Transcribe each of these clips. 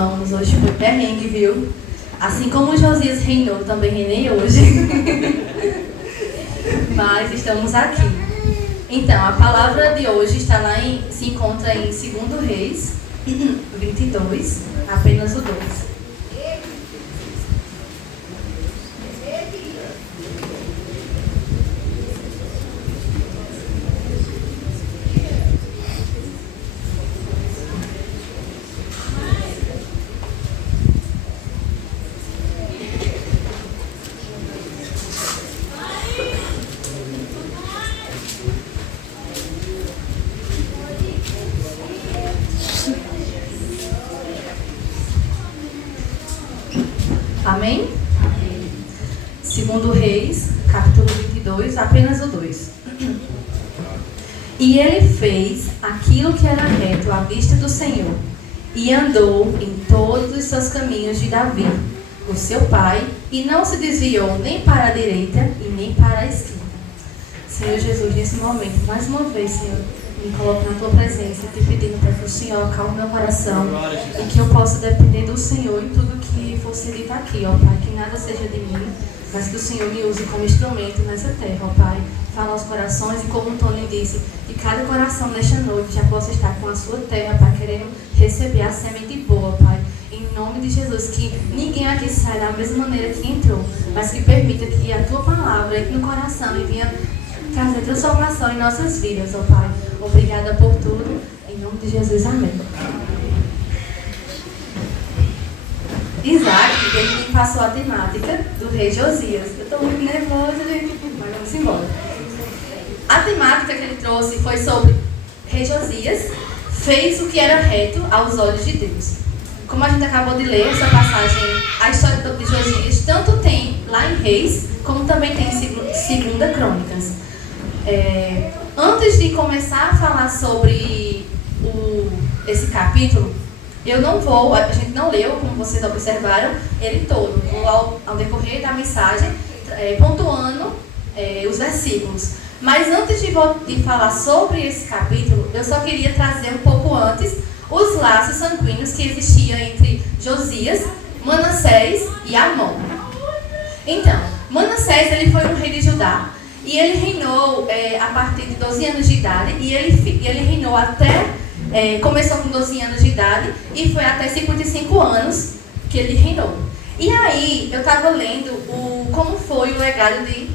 irmãos, hoje foi perrengue, viu? Assim como Josias reinou, também reinei hoje. Mas estamos aqui. Então, a palavra de hoje se encontra em 2 Reis 22, apenas o 2. Amém? 2 Reis, capítulo 22, apenas o 2. E ele fez aquilo que era reto à vista do Senhor, e andou em todos os seus caminhos de Davi, o seu pai, e não se desviou nem para a direita e nem para a esquerda. Senhor Jesus, nesse momento, mais uma vez, Senhor, me coloco na tua presença, te pedindo para que o Senhor acalme meu coração e que eu possa depender do Senhor em tudo que for ser dito aqui, ó Pai, que nada seja de mim, mas que o Senhor me use como instrumento nessa terra, ó Pai. Fala aos corações e, como o Tony disse, que cada coração nesta noite já possa estar com a sua terra, Pai, querendo receber a semente boa, Pai. Em nome de Jesus, que ninguém aqui saia da mesma maneira que entrou, mas que permita que a tua palavra entre no coração e venha trazer transformação em nossas vidas, ó Pai. Obrigada por tudo. Em nome de Jesus, amém. Isaac, ele me passou a temática do rei Josias. Eu estou muito nervosa, gente, mas vamos embora. A temática que ele trouxe foi sobre rei Josias fez o que era reto aos olhos de Deus. Como a gente acabou de ler essa passagem, a história de Josias tanto tem lá em Reis, como também tem em 2 Crônicas. Antes de começar a falar sobre esse capítulo, a gente não leu, como vocês observaram, ele todo. Vou ao decorrer da mensagem, pontuando os versículos. Mas antes de falar sobre esse capítulo, eu só queria trazer um pouco antes os laços sanguíneos que existiam entre Josias, Manassés e Amon. Então, Manassés ele foi um rei de Judá. E ele reinou a partir de 12 anos de idade, e ele reinou começou com 12 anos de idade, e foi até 55 anos que ele reinou. E aí, eu estava lendo como foi o legado de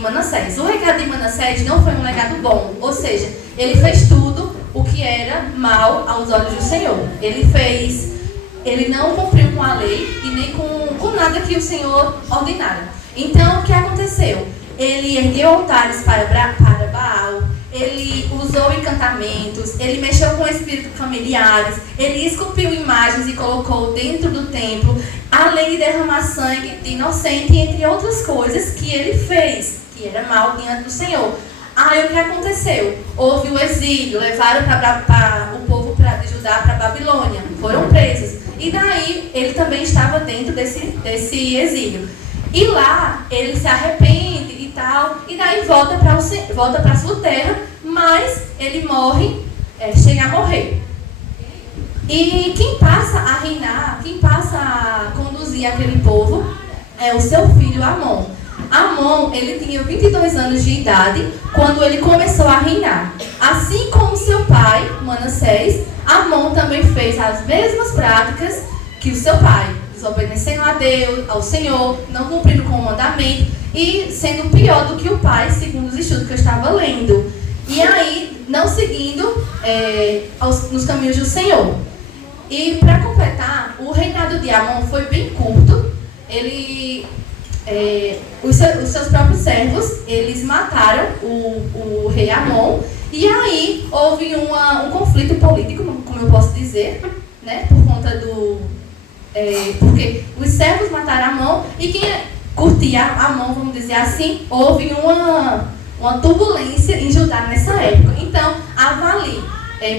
Manassés. O legado de Manassés não foi um legado bom, ou seja, ele fez tudo o que era mal aos olhos do Senhor. Ele não cumpriu com a lei e nem com nada que o Senhor ordenara. Então, o que aconteceu? Ele ergueu altares para Baal, ele usou encantamentos, ele mexeu com espíritos familiares, ele esculpiu imagens e colocou dentro do templo, além de derramar sangue de inocente, entre outras coisas que ele fez, que era mal diante do Senhor. Aí o que aconteceu? Houve o exílio, levaram o povo de Judá para a Babilônia, foram presos. E daí ele também estava dentro desse exílio. E lá ele se arrepende e tal, e daí volta para a sua terra, mas ele morre, chega a morrer. E quem passa a reinar, quem passa a conduzir aquele povo é o seu filho Amon. Amon, ele tinha 22 anos de idade quando ele começou a reinar. Assim como seu pai, Manassés, Amon também fez as mesmas práticas que o seu pai, desobedecendo a Deus, ao Senhor, não cumprindo com o mandamento e sendo pior do que o pai, segundo os estudos que eu estava lendo. E aí, não seguindo nos caminhos do Senhor. E para completar, o reinado de Amon foi bem curto. Os seus próprios servos, eles mataram o rei Amon. E aí houve um conflito político, como eu posso dizer, né, por conta porque os servos mataram Amon e quem curtia Amon, vamos dizer assim, houve uma turbulência em Judá nessa época. Então, avalie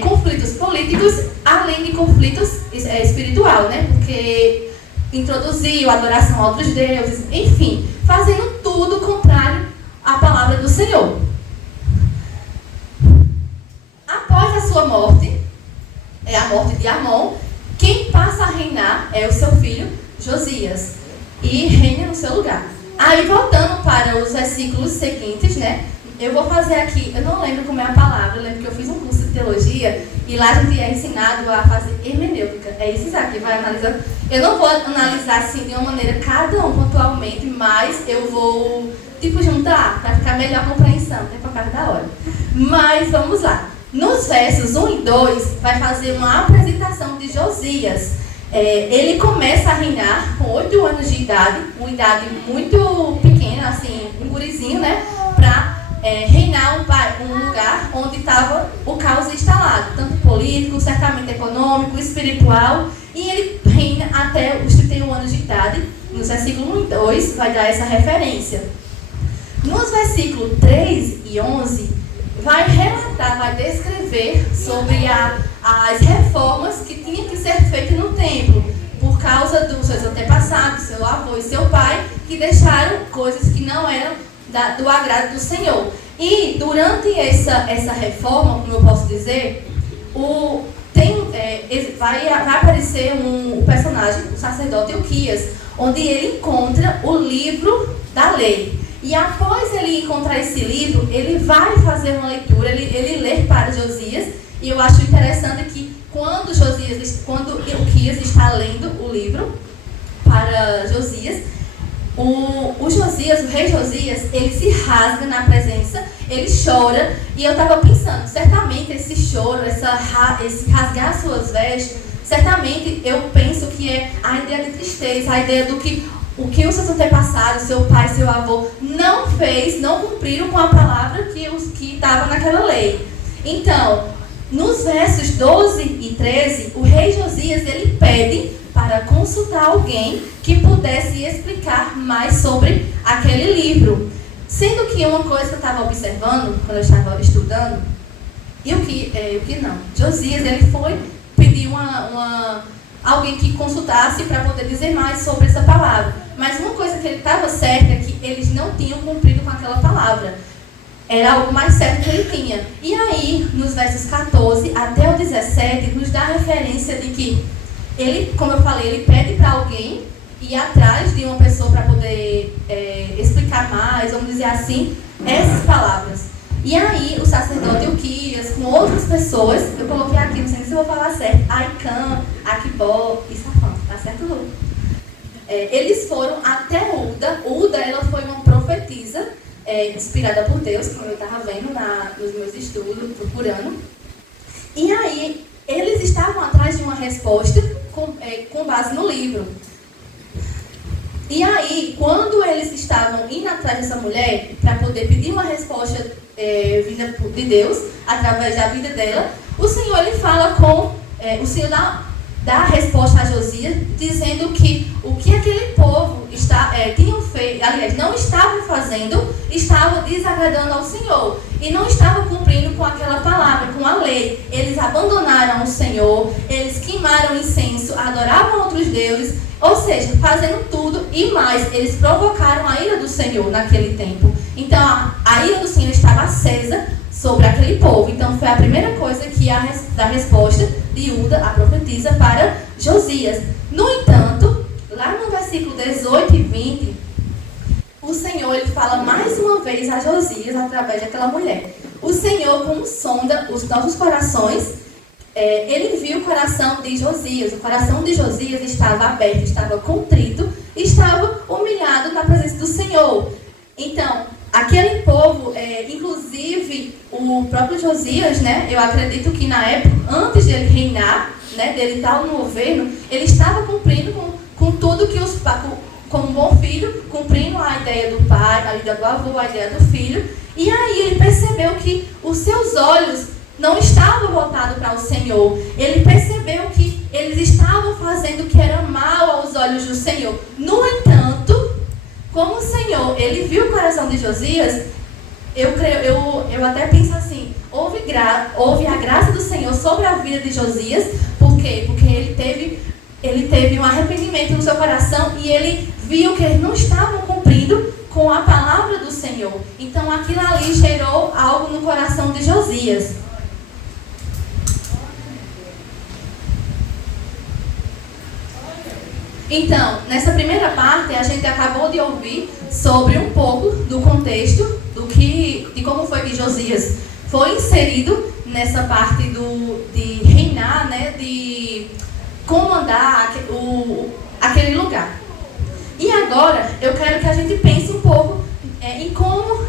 conflitos políticos, além de conflitos espiritual, né? Porque introduziu adoração a outros deuses, enfim, fazendo tudo contrário à palavra do Senhor. Após a sua morte, a morte de Amon, quem passa a a reinar é o seu filho Josias, e reina no seu lugar. Aí, voltando para os versículos seguintes, né? Eu vou fazer aqui, eu não lembro como é a palavra, eu lembro que eu fiz um curso de teologia e lá a gente é ensinado a fazer hermenêutica. É isso aqui, vai analisando. Eu não vou analisar assim de uma maneira cada um pontualmente, mas eu vou juntar para ficar melhor a compreensão, até por causa da hora. Mas vamos lá. Nos versos 1 e 2 vai fazer uma apresentação de Josias. Ele começa a reinar com 8 anos de idade, uma idade muito pequena, assim, um gurizinho, né? Para reinar um lugar onde estava o caos instalado, tanto político, certamente econômico, espiritual, e ele reina até os 31 anos de idade. Nos versículos 1 e 2 vai dar essa referência. Nos versículos 3 e 11 vai relatar, vai descrever sobre as reformas que tinham que ser feitas no templo, por causa dos seus antepassados, seu avô e seu pai, que deixaram coisas que não eram do agrado do Senhor. E durante essa reforma, como eu posso dizer, vai aparecer um personagem, o sacerdote Ilquias, onde ele encontra o livro da lei. E após ele encontrar esse livro, ele vai fazer uma leitura, ele lê para Josias. E eu acho interessante que quando Ilquias está lendo o livro para Josias, o rei Josias, ele se rasga na presença, ele chora, e eu estava pensando, certamente esse choro, esse rasgar suas vestes, certamente eu penso que é a ideia de tristeza, a ideia do que o que os seus antepassados, seu pai, seu avô, não cumpriram com a palavra que estava naquela lei. Então, nos versos 12 e 13, o rei Josias, ele pede para consultar alguém que pudesse explicar mais sobre aquele livro. Sendo que uma coisa que eu estava observando, quando eu estava estudando, Josias, ele foi pedir alguém que consultasse para poder dizer mais sobre essa palavra. Mas uma coisa que ele estava certo é que eles não tinham cumprido com aquela palavra. Era algo mais certo que ele tinha. E aí, nos versos 14 até o 17, nos dá a referência de que ele, como eu falei, ele pede para alguém ir atrás de uma pessoa para poder explicar mais, vamos dizer assim, essas palavras. E aí, o sacerdote Ilquias, com outras pessoas, eu coloquei aqui, não sei se eu vou falar certo, Aicã, Aquibó e Safã, tá certo, Lu? Eles foram até Uda. Uda, ela foi uma profetisa, inspirada por Deus, como eu estava vendo nos meus estudos, procurando. E aí, eles estavam atrás de uma resposta com base no livro. E aí, quando eles estavam indo atrás dessa mulher, para poder pedir uma resposta vinda de Deus, através da vida dela, o Senhor, ele fala o Senhor dá a resposta a Josias, dizendo que o que aquele povo tinham feito, aliás, não estavam fazendo, estavam desagradando ao Senhor. E não estavam cumprindo com aquela palavra, com a lei. Eles abandonaram o Senhor, eles queimaram incenso, adoravam outros deuses, ou seja, fazendo tudo e mais. Eles provocaram a ira do Senhor naquele tempo. Então, a ira do Senhor estava acesa sobre aquele povo. Então, foi a primeira coisa que da resposta de Uda, a profetisa, para Josias. No entanto, lá no versículo 18 e 20, o Senhor, ele fala mais uma vez a Josias através daquela mulher. O Senhor, como sonda os nossos corações, ele viu o coração de Josias. O coração de Josias estava aberto, estava contrito, estava humilhado na presença do Senhor. Então, aquele povo, inclusive o próprio Josias, né, eu acredito que na época, antes dele reinar, né, dele estar no governo, ele estava cumprindo com tudo que como um bom filho, cumprindo a ideia do pai, a ideia do avô, a ideia do filho. E aí ele percebeu que os seus olhos não estavam voltados para o Senhor. Ele percebeu que eles estavam fazendo o que era mal aos olhos do Senhor. No entanto, como o Senhor, ele viu o coração de Josias, eu até penso assim, houve a graça do Senhor sobre a vida de Josias. Por quê? Porque ele teve um arrependimento no seu coração e ele viu que eles não estavam cumprindo com a palavra do Senhor. Então aquilo ali gerou algo no coração de Josias. Então, nessa primeira parte, a gente acabou de ouvir sobre um pouco do contexto de como foi que Josias foi inserido nessa parte de reinar, né, de comandar aquele lugar. E agora, eu quero que a gente pense um pouco em como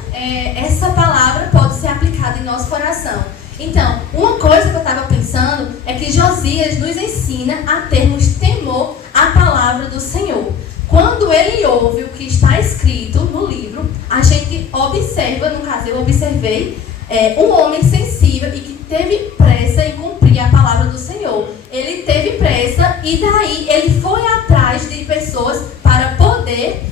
essa palavra pode ser aplicada em nosso coração. Então, uma coisa que eu estava pensando é que Josias nos ensina a termos temor à palavra do Senhor. Quando ele ouve o que está escrito no livro, a gente observa, no caso eu observei, um homem sensível e que teve pressa em cumprir a palavra do Senhor. Ele teve pressa e daí ele foi atrás de pessoas para poder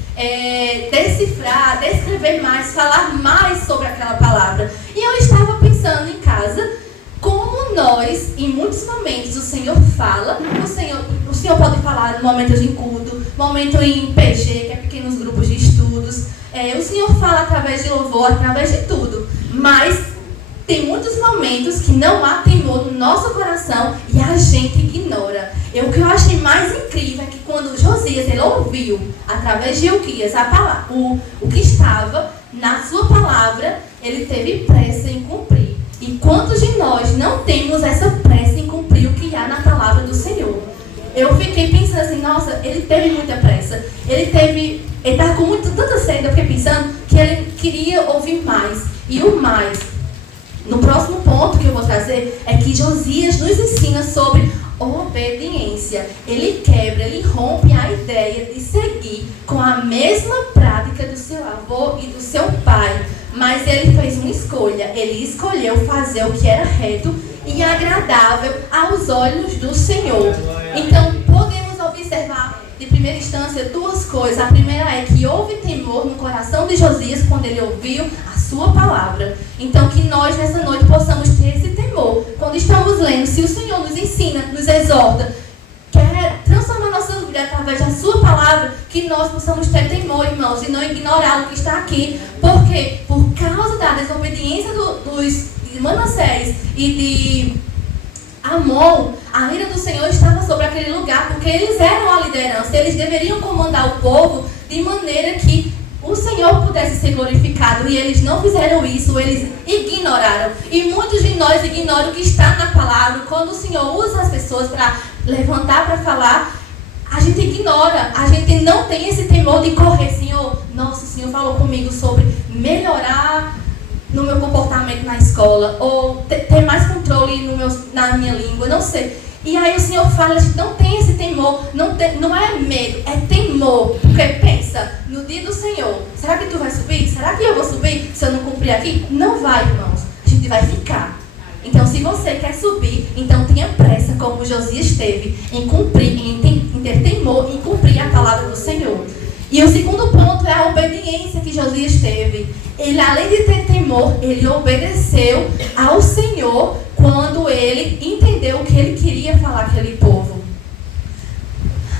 decifrar, descrever mais, falar mais sobre aquela palavra. E eu estava pensando em casa, como nós, em muitos momentos, o Senhor fala, o Senhor pode falar no momento de culto, momento em PG, que é pequenos grupos de estudos, o Senhor fala através de louvor, através de tudo, mas tem muitos momentos que não há temor no nosso coração e a gente ignora. O que eu achei mais incrível é que quando Josias ele ouviu, através de Ilquias, o que estava na sua palavra, ele teve pressa em cumprir. E quantos de nós não temos essa pressa em cumprir o que há na palavra do Senhor? Eu fiquei pensando assim, nossa, ele teve muita pressa. Ele estava com tanta sede, eu fiquei pensando que ele queria ouvir mais. E o mais, no próximo ponto que eu vou trazer, é que Josias nos ensina sobre obediência. Ele quebra, ele rompe a ideia de seguir com a mesma prática do seu avô e do seu pai. Mas ele fez uma escolha. Ele escolheu fazer o que era reto e agradável aos olhos do Senhor. Então, podemos observar, de primeira instância, duas coisas. A primeira é que houve temor no coração de Josias quando ele ouviu a sua palavra. Então, que nós, nessa noite, possamos ter esse temor. Quando estamos lendo, se o Senhor nos ensina, nos exorta, quer transformar nossas vidas através da sua palavra, que nós possamos ter temor, irmãos, e não ignorar o que está aqui. Por quê? Por causa da desobediência de Manassés e de Amon, a ira do Senhor estava sobre aquele lugar, porque eles eram a liderança, eles deveriam comandar o povo de maneira que o Senhor pudesse ser glorificado, e eles não fizeram isso, eles ignoraram. E muitos de nós ignoram o que está na palavra. Quando o Senhor usa as pessoas para levantar, para falar, a gente ignora, a gente não tem esse temor de correr. Senhor, nossa, o Senhor falou comigo sobre melhorar no meu comportamento na escola, ou ter mais controle na minha língua, não sei. E aí o Senhor fala, a gente não tem esse temor, não é medo, é temor. Porque pensa, no dia do Senhor, será que tu vai subir? Será que eu vou subir se eu não cumprir aqui? Não vai, irmãos, a gente vai ficar. Então, se você quer subir, então tenha pressa, como Josias teve, em cumprir, em ter temor, em cumprir a palavra do Senhor. E o segundo ponto é a obediência que Josias teve. Ele, além de ter temor, ele obedeceu ao Senhor quando ele entendeu o que ele queria falar àquele povo.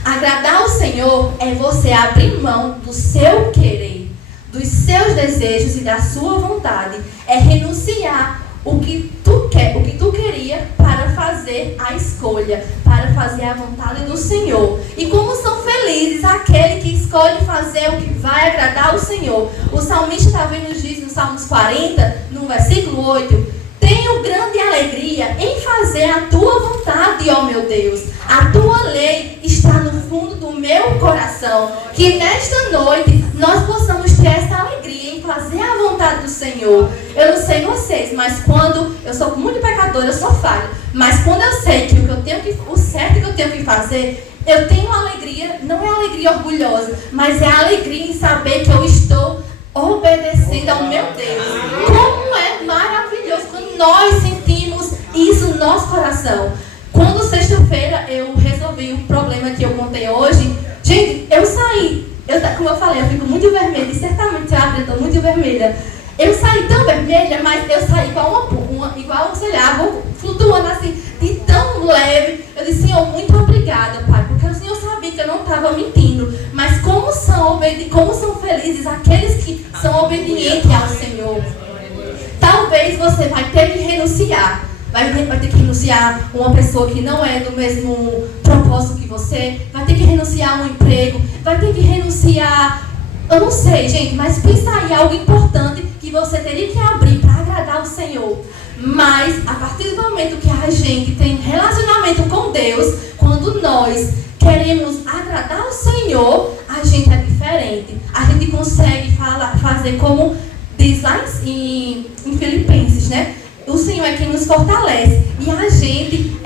Agradar ao Senhor é você abrir mão do seu querer, dos seus desejos e da sua vontade. É renunciar o que tu quer, o que tu queria, para fazer a escolha, para fazer a vontade do Senhor. E como são felizes aquele que escolhe fazer o que vai agradar ao Senhor. O salmista também nos diz no Salmos 40, no versículo 8: tenho grande alegria em fazer a tua vontade, ó meu Deus. A tua lei está no fundo do meu coração. Que nesta noite nós possamos ter essa alegria em fazer a vontade do Senhor. Eu não sei vocês, mas quando eu sou muito pecadora, eu sou falha. Mas quando eu sei que o certo que eu tenho que fazer, eu tenho alegria, não é alegria orgulhosa, mas é alegria em saber que eu estou obedecendo ao meu Deus. Como é maravilhoso quando nós sentimos isso no nosso coração. Quando sexta-feira eu resolvi um problema que eu contei hoje, gente, eu saí, como eu falei, eu fico muito vermelha, e certamente eu estou muito vermelha. Eu saí tão vermelha, mas eu saí igual, sei lá, água flutuando assim, de tão leve. Eu disse, Senhor, muito obrigada, Pai, porque o Senhor sabia que eu não estava mentindo. Mas como são felizes aqueles que são obedientes ao Senhor. Talvez você vai ter que renunciar. Vai ter que renunciar uma pessoa que não é do mesmo propósito que você. Vai ter que renunciar a um emprego, vai ter que renunciar, eu não sei, gente, mas pensa aí algo importante que você teria que abrir para agradar o Senhor. Mas, a partir do momento que a gente tem relacionamento com Deus, quando nós queremos agradar o Senhor, a gente é diferente. A gente consegue fazer como diz lá em Filipenses, né? O Senhor é quem nos fortalece. E a gente,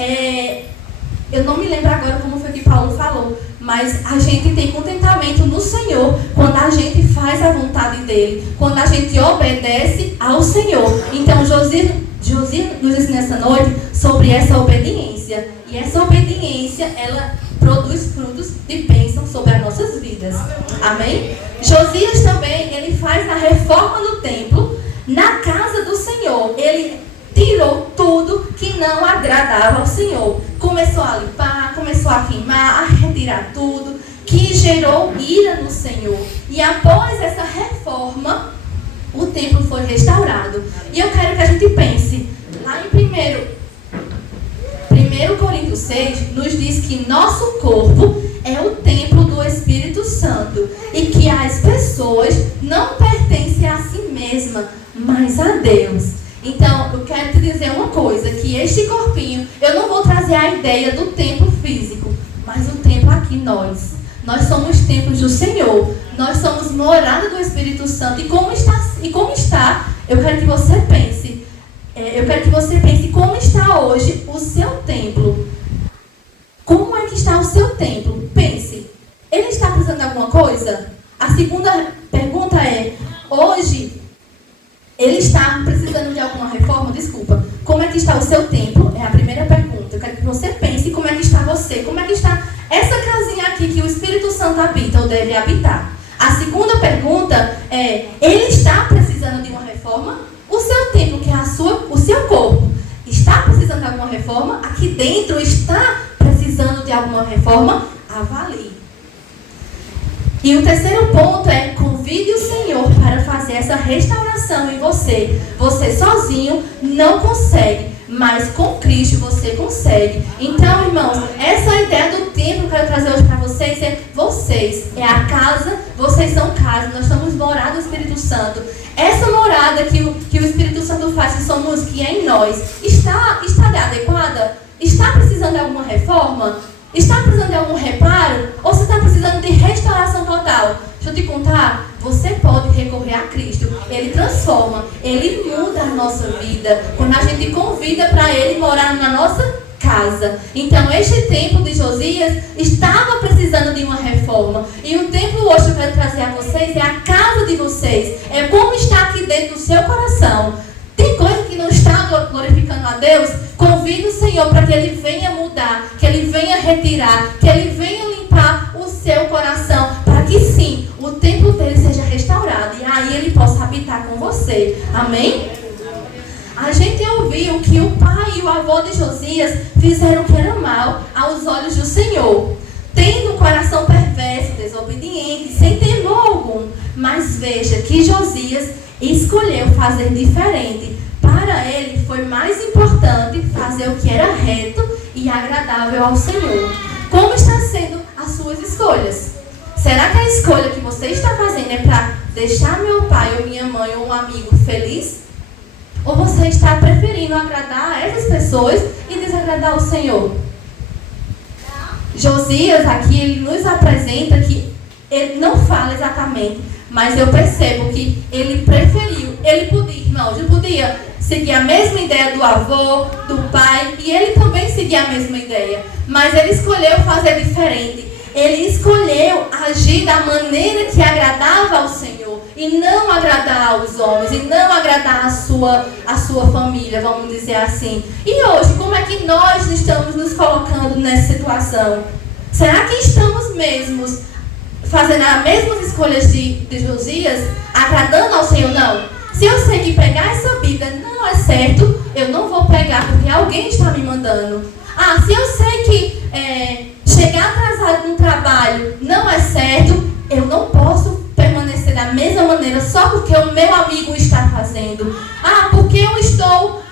eu não me lembro agora como foi que Paulo falou, mas a gente tem contentamento no Senhor quando a gente faz a vontade dEle, quando a gente obedece ao Senhor. Então, Josias nos ensina essa noite sobre essa obediência. E essa obediência, ela produz frutos de bênção sobre as nossas vidas. Amém? Josias também, ele faz a reforma do templo na casa do Senhor. Ele tirou tudo que não agradava ao Senhor. Começou a limpar, começou a queimar, a retirar tudo que gerou ira no Senhor. E após essa reforma, o templo foi restaurado. E eu quero que a gente pense, lá em 1 Coríntios 6, nos diz que nosso corpo é o templo do Espírito Santo e que as pessoas não pertencem a si mesmas, mas a Deus. Então, eu quero te dizer uma coisa, que este corpinho, eu não vou trazer a ideia do templo físico, mas o templo aqui nós somos templos do Senhor, nós somos morada do Espírito Santo. E como está, eu quero que você pense como está hoje o seu templo. Como é que está o seu templo? Pense, ele está precisando de alguma coisa? A segunda pergunta é, hoje, ele está precisando de alguma reforma? Desculpa. Como é que está o seu templo? É a primeira pergunta. Eu quero que você pense como é que está você. Como é que está essa casinha aqui que o Espírito Santo habita ou deve habitar? A segunda pergunta é, ele está precisando de uma reforma? O seu templo, que é o seu corpo, está precisando de alguma reforma? Aqui dentro está precisando de alguma reforma? Avalie. E o terceiro ponto é, convide o Senhor para fazer essa restauração em você. Você sozinho não consegue, mas com Cristo você consegue. Então, irmãos, essa ideia do templo que eu quero trazer hoje para vocês é é a casa, vocês são casa, nós estamos morada do Espírito Santo. Essa morada que o Espírito Santo faz, que é em nós, está adequada? Está precisando de alguma reforma? Está precisando de algum reparo? Ou você está precisando de restauração total? Deixa eu te contar, você pode recorrer a Cristo. Ele transforma, Ele muda a nossa vida. Quando a gente convida para Ele morar na nossa casa. Então, este templo de Josias estava precisando de uma reforma. E o templo hoje que eu quero trazer a vocês é a casa de vocês. É como está aqui dentro do seu coração. Tem coisa que não está glorificando a Deus? Convide o Senhor para que Ele venha mudar, que Ele venha retirar, que Ele venha limpar o seu coração, para que sim, o templo dele seja restaurado e aí Ele possa habitar com você. Amém? A gente ouviu que o pai e o avô de Josias fizeram o que era mal aos olhos do Senhor, tendo um coração perverso, desobediente, sem temor algum. Mas veja que Josias escolheu fazer diferente. Para ele foi mais importante fazer o que era reto e agradável ao Senhor. Como estão sendo as suas escolhas? Será que a escolha que você está fazendo é para deixar meu pai ou minha mãe ou um amigo feliz? Ou você está preferindo agradar a essas pessoas e desagradar o Senhor? Josias aqui, ele nos apresenta que ele não fala exatamente, mas eu percebo que ele preferiu, ele podia seguir a mesma ideia do avô, do pai, e ele também seguia a mesma ideia, mas ele escolheu fazer diferente. Ele escolheu agir da maneira que agradava ao Senhor e não agradar aos homens, e não agradar a sua família, vamos dizer assim. E hoje, como é que nós estamos nos colocando nessa situação? Será que estamos mesmos fazendo as mesmas escolhas de Josias, agradando ao Senhor? Não. Se eu sei que pegar essa Bíblia não é certo, eu não vou pegar porque alguém está me mandando. Se eu sei que chegar atrasado no trabalho não é certo, eu não posso permanecer da mesma maneira só porque o meu amigo está fazendo. Porque eu estou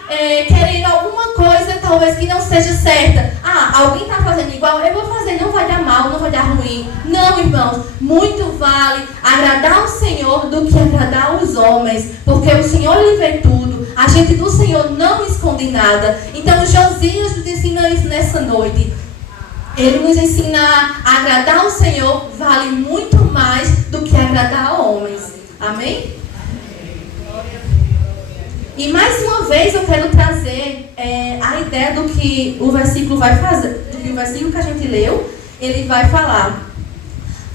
querendo alguma coisa, talvez que não seja certa. Alguém está fazendo igual, eu vou fazer, não vai dar mal, não vai dar ruim. Não, irmãos, muito vale agradar ao Senhor do que agradar aos homens, porque o Senhor lhe vê tudo. A gente do Senhor não esconde nada. Então, Josias nos ensina isso nessa noite. Ele nos ensina a agradar ao Senhor vale muito mais do que agradar a homens. Amém? E mais uma vez eu quero trazer a ideia do que o versículo vai fazer, do que o versículo que a gente leu, ele vai falar.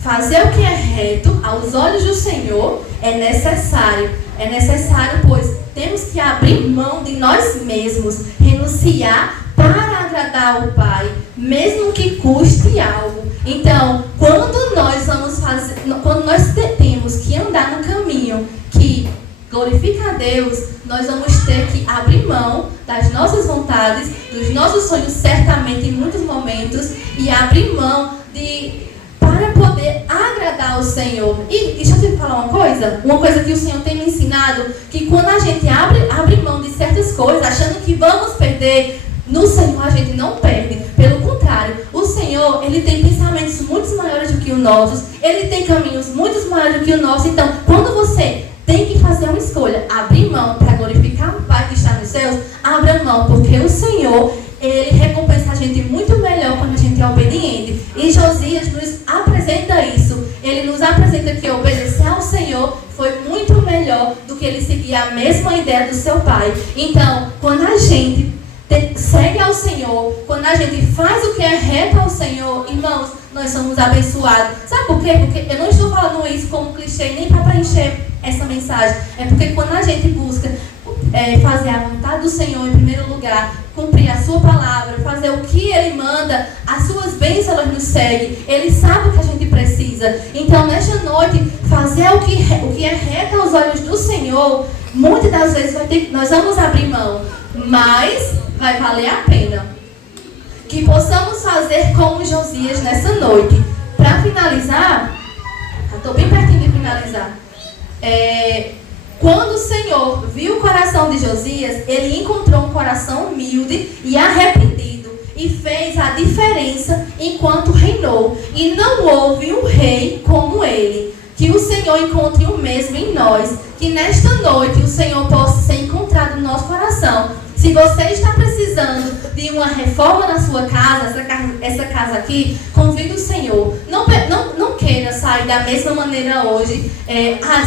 Fazer o que é reto aos olhos do Senhor é necessário. É necessário, pois temos que abrir mão de nós mesmos, renunciar para agradar ao Pai, mesmo que custe algo. Então, quando nós temos que andar no caminho que glorifica a Deus, nós vamos ter que abrir mão das nossas vontades, dos nossos sonhos, certamente em muitos momentos, e abrir mão para poder agradar ao Senhor. E deixa eu te falar uma coisa que o Senhor tem me ensinado, que quando a gente abre mão de certas coisas, achando que vamos perder, no Senhor a gente não perde. Pelo contrário, o Senhor, Ele tem pensamentos muito maiores do que os nossos, Ele tem caminhos muito maiores do que os nossos. Então, quando você tem que fazer uma escolha, abrir mão para glorificar o Pai que está nos céus, abra mão, porque o Senhor, Ele recompensa a gente muito melhor quando a gente é obediente. E Josias nos apresenta isso. Ele nos apresenta que obedecer ao Senhor foi muito melhor do que ele seguir a mesma ideia do seu pai. Então, quando a gente segue ao Senhor, quando a gente faz o que é reto ao Senhor, irmãos, nós somos abençoados. Sabe por quê? Porque eu não estou falando isso como clichê, nem para preencher essa mensagem. É porque quando a gente busca fazer a vontade do Senhor em primeiro lugar, cumprir a sua palavra, fazer o que Ele manda, as suas bênçãos elas nos seguem. Ele sabe o que a gente precisa. Então, nesta noite, fazer o que é reto aos olhos do Senhor, muitas das vezes nós vamos abrir mão, mas vai valer a pena. Que possamos fazer como Josias nessa noite. Para finalizar, eu estou bem pertinho de finalizar. Quando o Senhor viu o coração de Josias, Ele encontrou um coração humilde e arrependido e fez a diferença enquanto reinou. E não houve um rei como ele. Que o Senhor encontre o mesmo em nós. Que nesta noite o Senhor possa ser encontrado no nosso coração. Se você está precisando de uma reforma na sua casa, essa casa aqui, convide o Senhor. Não queira sair da mesma maneira hoje.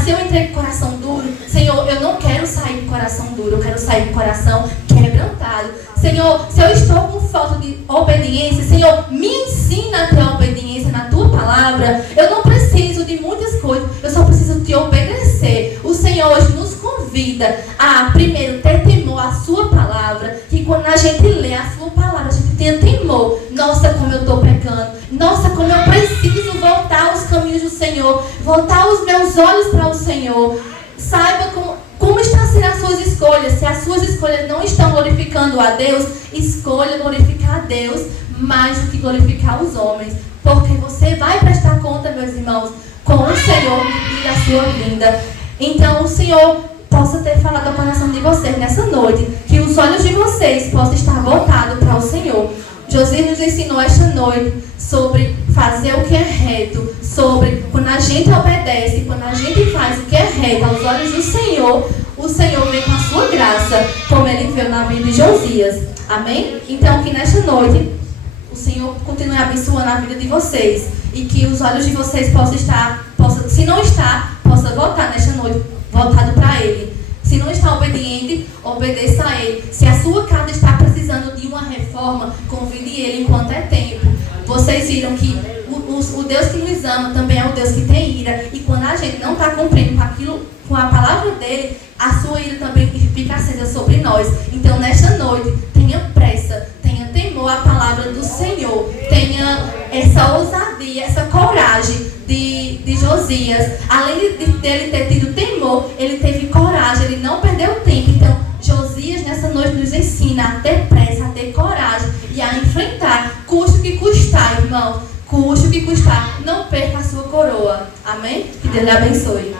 Se eu entrei com o coração duro, Senhor, eu não quero sair com o coração duro, eu quero sair com o coração quebrantado. Senhor, se eu estou com falta de obediência, Senhor, me ensina a ter obediência na Tua palavra. Eu não preciso de muitas coisas, eu só preciso te obedecer. O Senhor hoje nos convida a, primeiro, ter temor à Sua palavra, que quando a gente lê a Sua palavra, a gente tenha temor. Nossa, como eu estou pecando. Nossa, como eu preciso voltar aos caminhos do Senhor, voltar os meus olhos para o Senhor. Saiba como estão sendo as suas escolhas. Se as suas escolhas não estão glorificando a Deus, escolha glorificar a Deus mais do que glorificar os homens. Porque você vai prestar conta, meus irmãos, com o Senhor e a sua vinda. Então, o Senhor possa ter falado ao coração de vocês nessa noite, que os olhos de vocês possam estar voltados para o Senhor. Josias nos ensinou esta noite sobre fazer o que é reto, sobre quando a gente obedece, quando a gente faz o que é reto aos olhos do Senhor, o Senhor vem com a sua graça, como Ele viu na vida de Josias. Amém? Então, que nesta noite o Senhor continue abençoando a vida de vocês e que os olhos de vocês possam estar, se não está, possa voltar nesta noite, voltado para Ele. Se não está obediente, obedeça a Ele. Se a sua casa está precisando de uma reforma, convide Ele enquanto é tempo. Vocês viram que o Deus que nos ama também é o Deus que tem ira. E quando a gente não está cumprindo com a palavra dele, a sua ira também fica acesa sobre nós. Então, nesta noite, tenha pressa, tenha temor à palavra do Senhor. Tenha essa ousadia, essa coragem de Josias. Além dele ter tido temor, ele teve coragem, ele não perdeu tempo. Então, Josias nessa noite nos ensina a ter pressa, a ter coragem e a enfrentar, custe o que custar, irmão. Custe o que custar, não perca a sua coroa. Amém? Que Deus lhe abençoe.